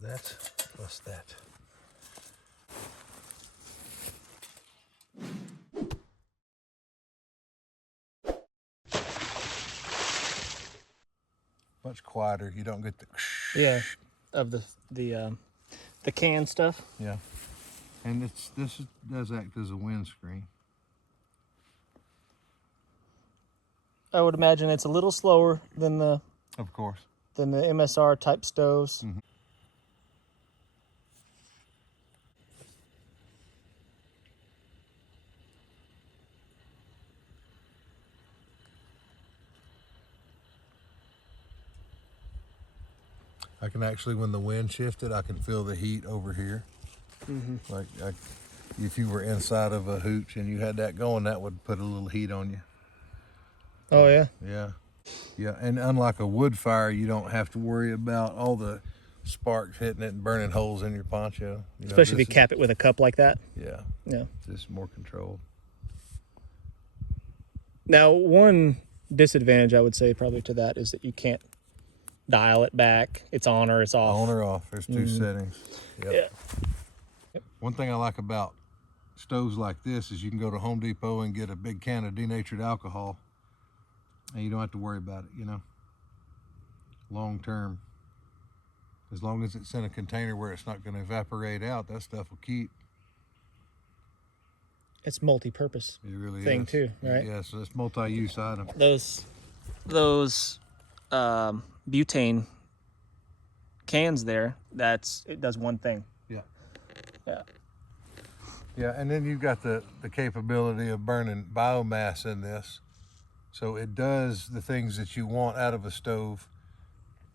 That plus that. Much quieter. You don't get the of the can stuff. Yeah, and this does act as a windscreen. I would imagine it's a little slower than the MSR type stoves. Mm-hmm. I can actually, when the wind shifted, I can feel the heat over here. Mm-hmm. Like if you were inside of a hooch and you had that going, that would put a little heat on you. Oh yeah. Yeah, and unlike a wood fire, you don't have to worry about all the sparks hitting it and burning holes in your poncho. Especially if you cap it with a cup like that. Yeah. Yeah. Just more controlled. Now, one disadvantage I would say probably to that is that you can't dial it back. It's on or it's off. On or off. There's two settings. Yep. Yeah. One thing I like about stoves like this is you can go to Home Depot and get a big can of denatured alcohol, and you don't have to worry about it, long term. As long as it's in a container where it's not going to evaporate out, that stuff will keep. It's multi-purpose. It really thing is. Too, right? Yeah, so it's multi-use item. Those butane cans there, it does one thing. Yeah, and then you've got the capability of burning biomass in this. So it does the things that you want out of a stove,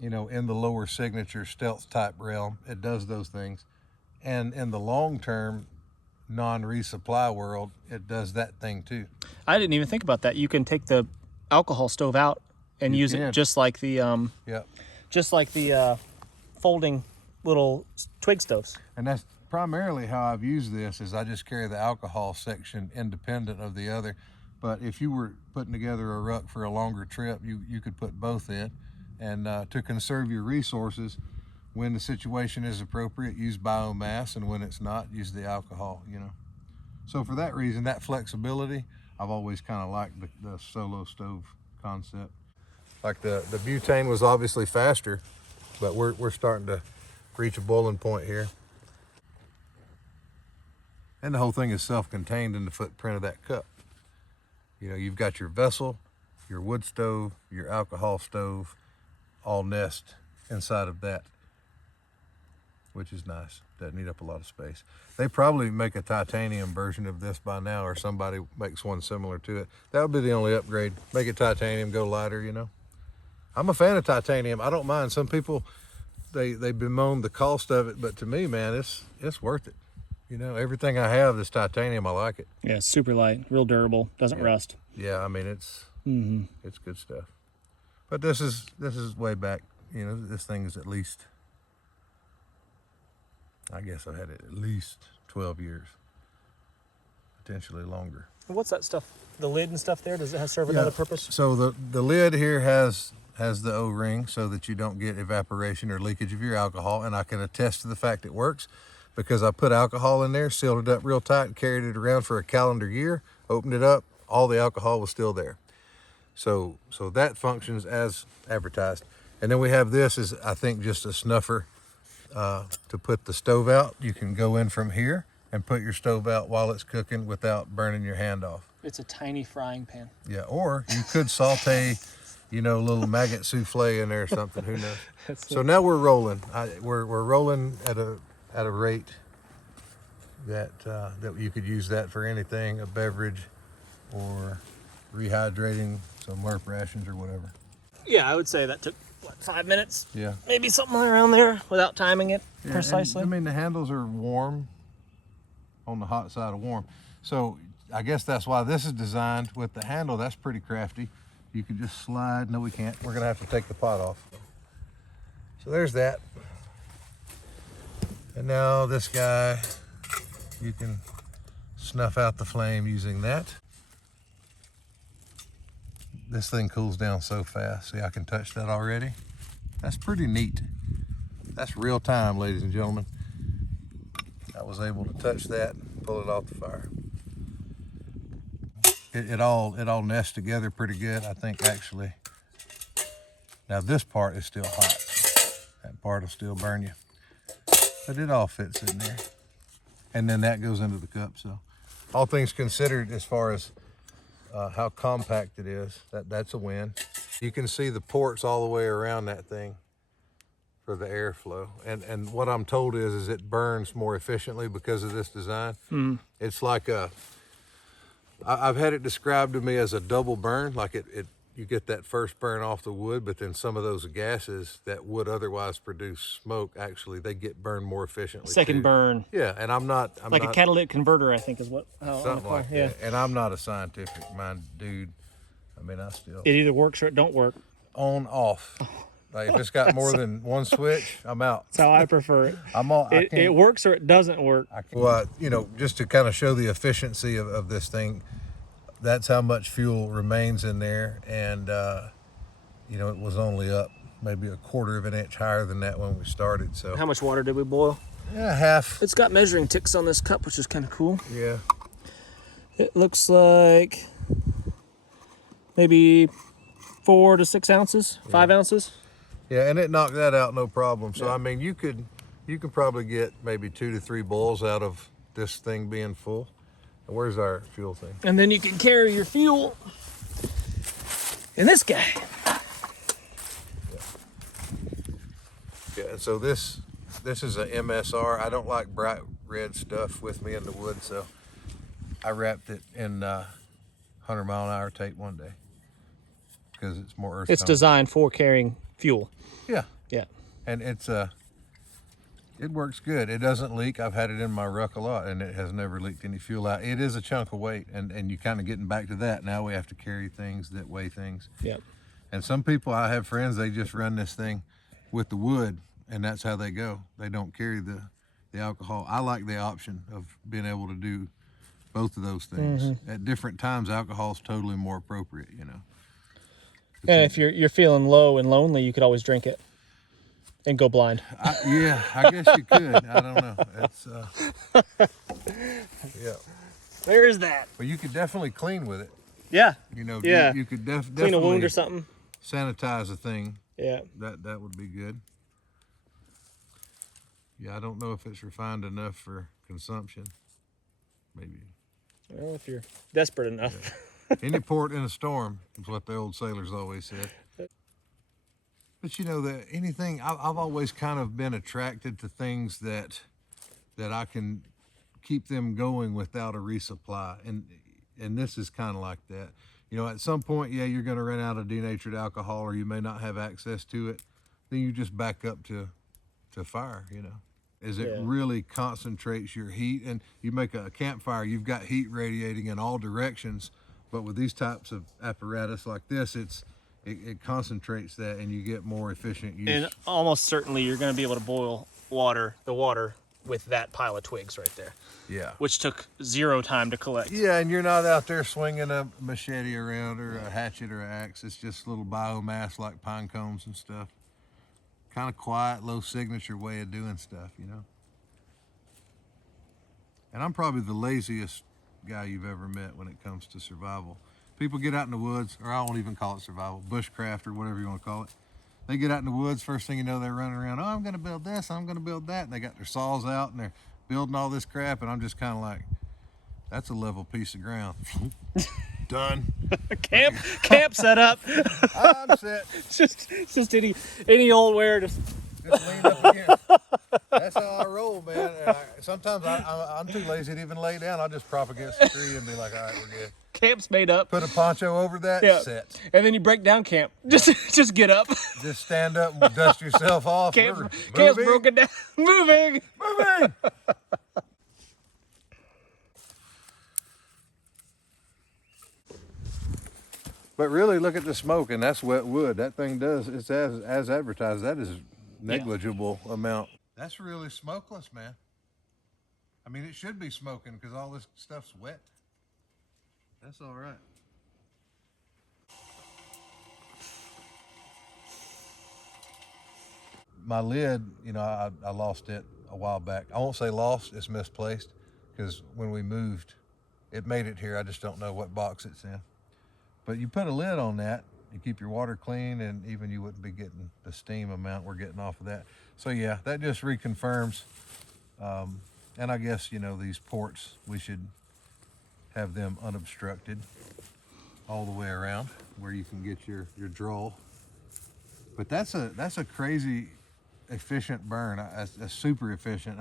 in the lower signature stealth type realm. It does those things. And in the long term, non-resupply world, it does that thing too. I didn't even think about that. You can take the alcohol stove out and use it just like the folding little twig stoves. And that's primarily how I've used this, is I just carry the alcohol section independent of the other. But if you were putting together a ruck for a longer trip, you could put both in. And to conserve your resources, when the situation is appropriate, use biomass, and when it's not, use the alcohol, So for that reason, that flexibility, I've always kind of liked the solo stove concept. Like the butane was obviously faster, but we're starting to reach a boiling point here. And the whole thing is self-contained in the footprint of that cup. You've got your vessel, your wood stove, your alcohol stove, all nest inside of that, which is nice. Doesn't eat up a lot of space. They probably make a titanium version of this by now, or somebody makes one similar to it. That would be the only upgrade. Make it titanium, go lighter, I'm a fan of titanium. I don't mind. Some people, they bemoan the cost of it, but to me, man, it's worth it. Everything I have is titanium. I like it. Yeah, it's super light, real durable, doesn't rust. Yeah, I mean it's good stuff. But this is way back. This thing is at least, I guess I've had it at least 12 years, potentially longer. What's that stuff? The lid and stuff there, does it serve another purpose? So the lid here has the O-ring so that you don't get evaporation or leakage of your alcohol, and I can attest to the fact it works because I put alcohol in there, sealed it up real tight, and carried it around for a calendar year, opened it up, all the alcohol was still there. So that functions as advertised. And then we have this is, I think, just a snuffer to put the stove out. You can go in from here and put your stove out while it's cooking without burning your hand off. It's a tiny frying pan. Yeah, or you could saute, a little maggot souffle in there or something. Who knows? So now we're rolling. We're rolling at a rate that you could use that for anything, a beverage or rehydrating some MRF rations or whatever. Yeah, I would say that took 5 minutes. Yeah, maybe something around there without timing it precisely. And, the handles are warm, on the hot side of warm. So I guess that's why this is designed with the handle. That's pretty crafty. You can just slide. No, we can't. We're gonna have to take the pot off. So there's that. And now this guy, you can snuff out the flame using that. This thing cools down so fast. See, I can touch that already. That's pretty neat. That's real time, ladies and gentlemen. I was able to touch that, pull it off the fire. It all nests together pretty good, I think, actually. Now this part is still hot. That part will still burn you. But it all fits in there. And then that goes into the cup. So all things considered, as far as how compact it is, that's a win. You can see the ports all the way around that thing for the airflow. And what I'm told is it burns more efficiently because of this design. It's like I've had it described to me as a double burn, like you get that first burn off the wood, but then some of those gases that would otherwise produce smoke, actually, they get burned more efficiently. Second too. Burn. Yeah, and I'm not A catalytic converter, I think is what. Something like that. And I'm not a scientific minded dude. I mean, I still. It either works or it don't work. On, off. Like if it's got more than one switch, I'm out. That's how I prefer it. It works or it doesn't work. Well, you know, just to kind of show the efficiency of this thing, that's how much fuel remains in there. And, you know, it was only up maybe 1/4 of an inch higher than that when we started. So How much water did we boil? yeah, half. It's got measuring ticks on this cup, which is kind of cool. Yeah. It looks like maybe 4 to 6 ounces, 5 ounces. Yeah, and it knocked that out no problem. So Yeah. I mean, you could probably get maybe 2 to 3 boils out of this thing being full. Where's our fuel thing? And then you can carry your fuel in this guy. Yeah, and so this is a MSR. I don't like bright red stuff with me in the wood, so I wrapped it in 100-mile-an-hour tape one day because it's more earth. It's designed for carrying fuel. Yeah, Yeah. and it works good. It doesn't leak. I've had it in my ruck a lot, and it has never leaked any fuel out. It is a chunk of weight, and you kind of getting back to that. Now we have to carry things that weigh things. Yeah. And some people, I have friends, they just run this thing with the wood, and that's how they go. They don't carry the alcohol. I like the option of being able to do both of those things. At different times, alcohol is totally more appropriate, you know. And if you're feeling low and lonely, you could always drink it and go blind. Yeah, I guess you could. I don't know. It's yeah. There's that. But you could definitely clean with it. Yeah. You know, Yeah. you could Clean definitely a wound or something. sanitize a thing. Yeah. That would be good. Yeah, I don't know if it's refined enough for consumption. Maybe. Well, if you're desperate enough. Any port in a storm is what the old sailors always said. But you know, I've always kind of been attracted to things that I can keep them going without a resupply. And this is kind of like that. You know, at some point, yeah, you're going to run out of denatured alcohol, or you may not have access to it. Then you just back up to fire, you know. As it really concentrates your heat, and you make a campfire, you've got heat radiating in all directions. But with these types of apparatus like this, it concentrates that, and you get more efficient use. And almost certainly you're going to be able to boil the water with that pile of twigs right there. Yeah. Which took 0 time to collect. Yeah, and you're not out there swinging a machete around or a hatchet or an axe. It's just little biomass like pine cones and stuff. Kind of quiet, low signature way of doing stuff, you know. And I'm probably the laziest guy you've ever met when it comes to survival. People get out in the woods, or I won't even call it survival, bushcraft or whatever you want to call it. They get out in the woods, first thing you know, they're running around, oh, I'm going to build this, I'm going to build that. And they got their saws out and they're building all this crap, and I'm just kind of like, that's a level piece of ground. Done. Camp set up. I'm set. It's just any old where Just lean up again. That's how I roll, man. And sometimes I'm too lazy to even lay down. I'll just prop against the tree and be like, all right, we're good. Camp's made up. Put a poncho over that, Yeah. set. And then you break down camp. Just get up. Just stand up and dust yourself off. Camp's Moving. broken down. Moving. But really, look at the smoke, and that's wet wood. That thing does, it's as advertised. That is negligible amount. That's really smokeless, man. I mean, it should be smoking because all this stuff's wet. That's all right. My lid, you know, I lost it a while back. I won't say lost, it's misplaced, because when we moved, it made it here. I just don't know what box it's in. But you put a lid on that, you keep your water clean, and even you wouldn't be getting the steam amount we're getting off of that. So yeah, that just reconfirms. And I guess, you know, these ports, we should have them unobstructed all the way around where you can get your draw. But that's a crazy efficient burn, a super efficient.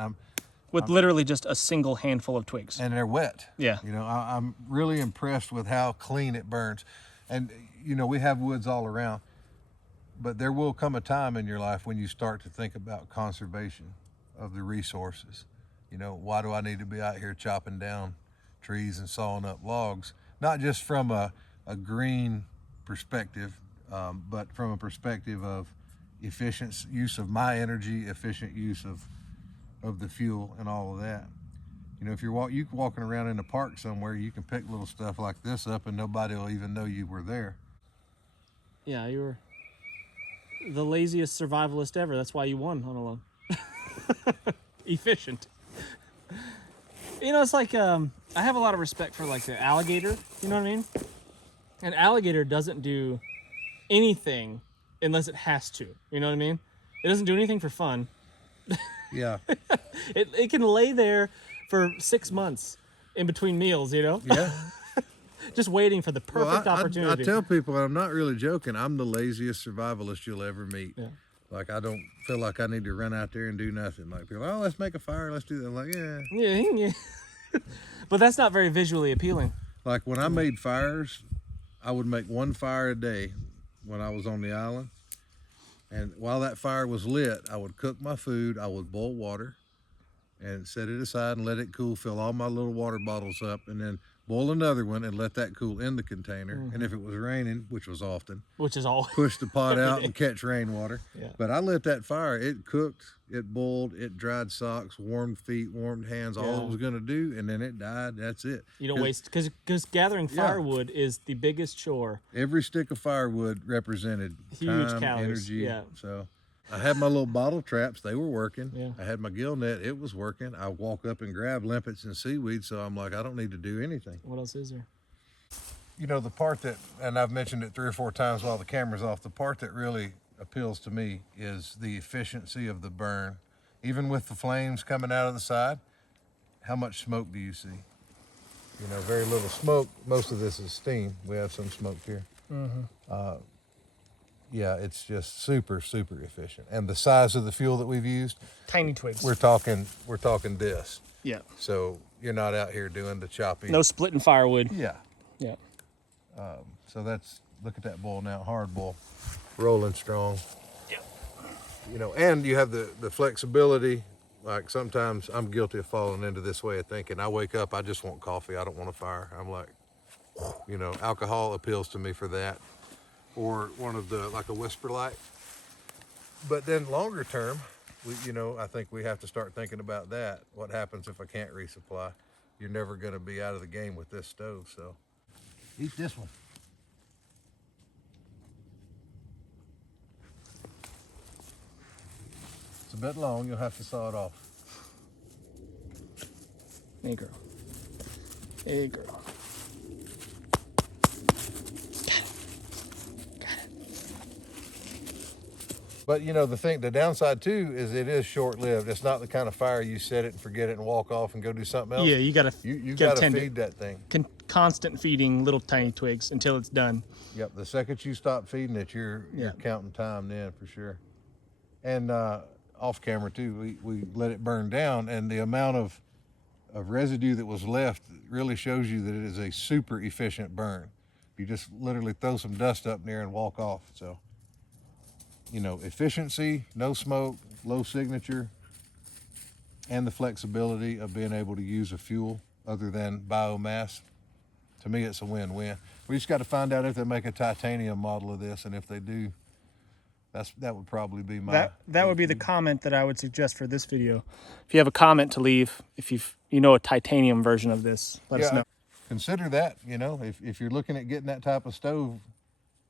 With literally just a single handful of twigs. And they're wet. Yeah. You know, I'm really impressed with how clean it burns. And, you know, we have woods all around, but there will come a time in your life when you start to think about conservation of the resources. You know, why do I need to be out here chopping down trees and sawing up logs? Not just from a green perspective, but from a perspective of efficient use of my energy, efficient use of the fuel and all of that. You know, if you're walking around in a park somewhere, you can pick little stuff like this up and nobody will even know you were there. Yeah, you were the laziest survivalist ever. That's why you won on alone. Efficient. You know, it's like I have a lot of respect for like the alligator. You know what I mean? An alligator doesn't do anything unless it has to. You know what I mean? It doesn't do anything for fun. Yeah. It can lay there for 6 months in between meals, you know? Yeah. Just waiting for the perfect opportunity. I tell people, and I'm not really joking, I'm the laziest survivalist you'll ever meet. Yeah. Like, I don't feel like I need to run out there and do nothing. Like, people, oh, let's make a fire, let's do that. I'm like, yeah. Yeah. But that's not very visually appealing. Like, when I made fires, I would make one fire a day when I was on the island. And while that fire was lit, I would cook my food, I would boil water and set it aside and let it cool, fill all my little water bottles up, and then boil another one and let that cool in the container. Mm-hmm. And if it was raining, which was often, which is all, push the pot out and catch rainwater. Yeah. But I lit that fire, it cooked, it boiled, it dried socks, warmed feet, warmed hands, all it was gonna do, and then it died, that's it. You don't waste, because gathering firewood is the biggest chore. Every stick of firewood represented huge time, calories. energy. Yeah. So I had my little bottle traps, they were working. Yeah. I had my gill net, it was working. I walk up and grab limpets and seaweed, so I'm like, I don't need to do anything. What else is there? You know, the part that, and I've mentioned it 3 or 4 times while the camera's off, the part that really appeals to me is the efficiency of the burn. Even with the flames coming out of the side, how much smoke do you see? You know, very little smoke. Most of this is steam. We have some smoke here. Mm-hmm. Yeah, it's just super, super efficient. And the size of the fuel that we've used, tiny twigs. We're talking this. Yeah. So you're not out here doing the chopping. No splitting firewood. Yeah. Yeah. So that's, look at that boil now, hard boil, rolling strong. Yep. You know, and you have the flexibility. Like, sometimes I'm guilty of falling into this way of thinking. I wake up, I just want coffee, I don't want a fire. I'm like, you know, alcohol appeals to me for that. Or one of the, like a whisper light. But then longer term, you know, I think we have to start thinking about that. What happens if I can't resupply? You're never going to be out of the game with this stove, so. Eat this one. It's a bit long, you'll have to saw it off. Hey, girl. Hey, girl. But you know, the downside too is it is short-lived. It's not the kind of fire you set it and forget it and walk off and go do something else. Yeah, you gotta feed that thing. Constant feeding little tiny twigs until it's done. Yep, the second you stop feeding it, you're counting time then for sure. And off camera too, we let it burn down, and the amount of residue that was left really shows you that it is a super efficient burn. You just literally throw some dust up in there and walk off. So, you know, efficiency, no smoke, low signature, and the flexibility of being able to use a fuel other than biomass. To me, it's a win-win. We just got to find out if they make a titanium model of this, and if they do, That would probably be my. That would be the comment that I would suggest for this video. If you have a comment to leave, if you know a titanium version of this, let us know. Consider that, you know, if you're looking at getting that type of stove,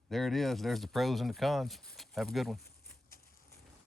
there it is. There's the pros and the cons. Have a good one.